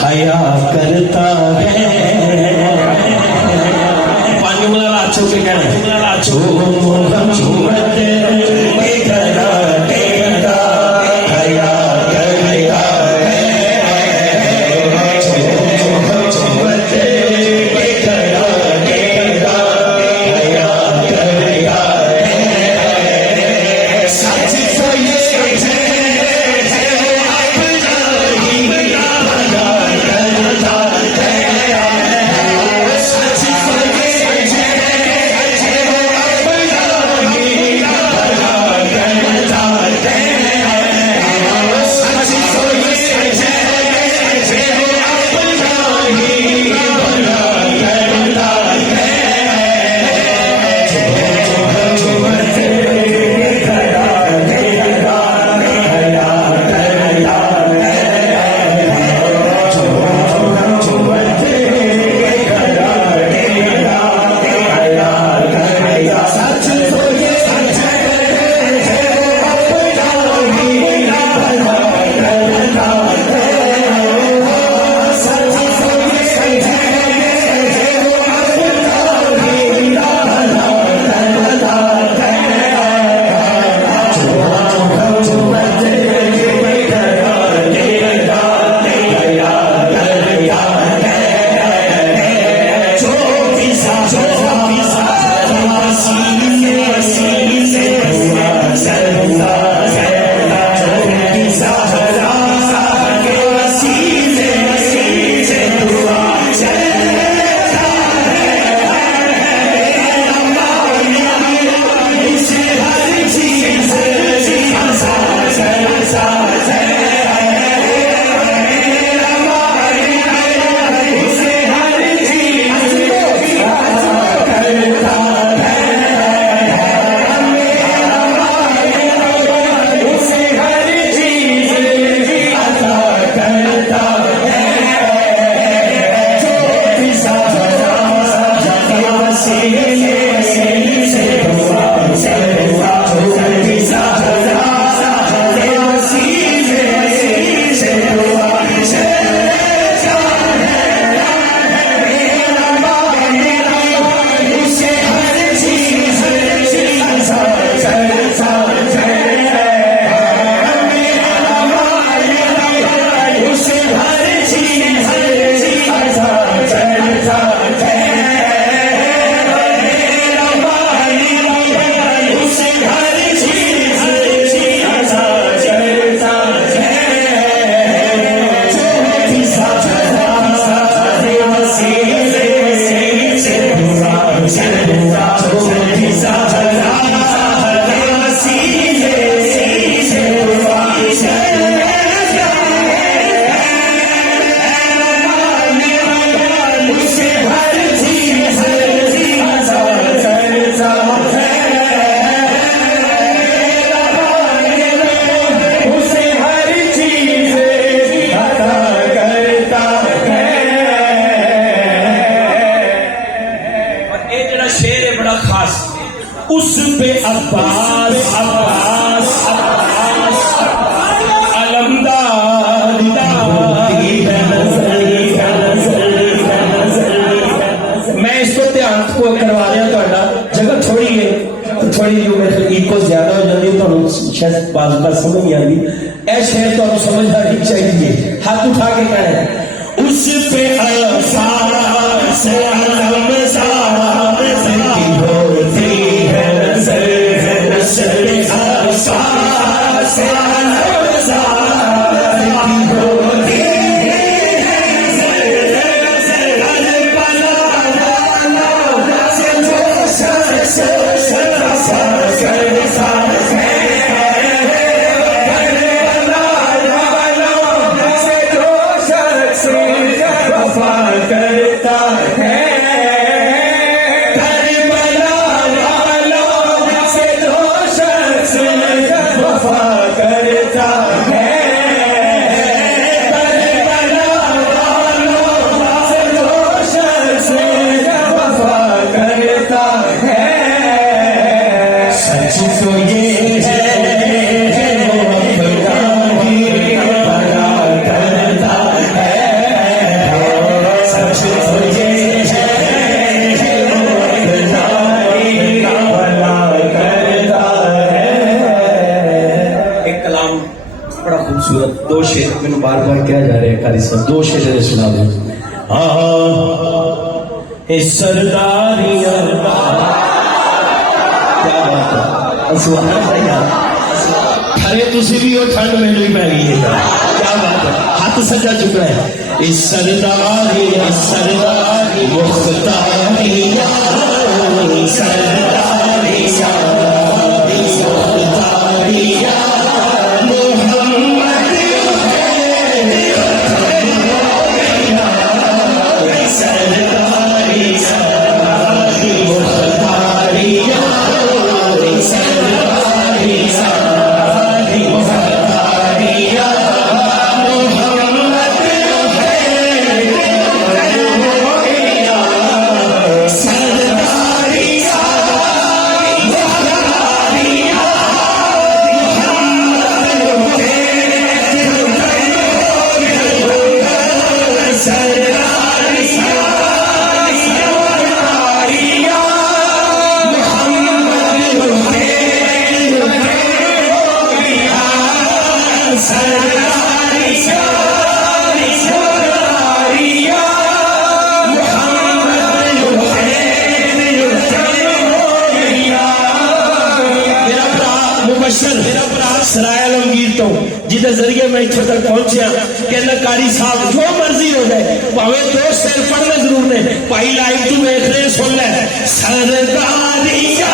हया करता है पानी मला लाचो के कहना लाचो झूमते हया करता उस पे अब्बास अब्बास अब्बास अलमदार मैं इसको ध्यान को करवा रहा थोड़ा जगह थोड़ी है थोड़ी जो मेरे इको ज्यादा हो जाती है तो शायद बात बात समझ नहीं आती ऐ शेर तो समझदारी चाहिए हाथ उठा के कहें उस पे अब्बास खूबसूरत दो शेर मैंने बार बार क्या जा रहे हैं कारी साहब, दो शेर सुना दो। सरदारियां क्या बात है, सुभान अल्लाह यार। अरे तुसी भी हो ठंड में नहीं पै गई है, क्या बात है, हाथ सजा चुका है। इस सरदारी मुख्तारिया सरदारिया मुख्तारिया सराय आलमगीर तो जिदे जरिए मैं इत्थे तक पहुंचा, कहना कारी साहब जो मर्जी हो जाए, भावे दो शेर पढ़ने जरूर ने, भाई लाइव तू देख रहे सुन ले। सरदारिया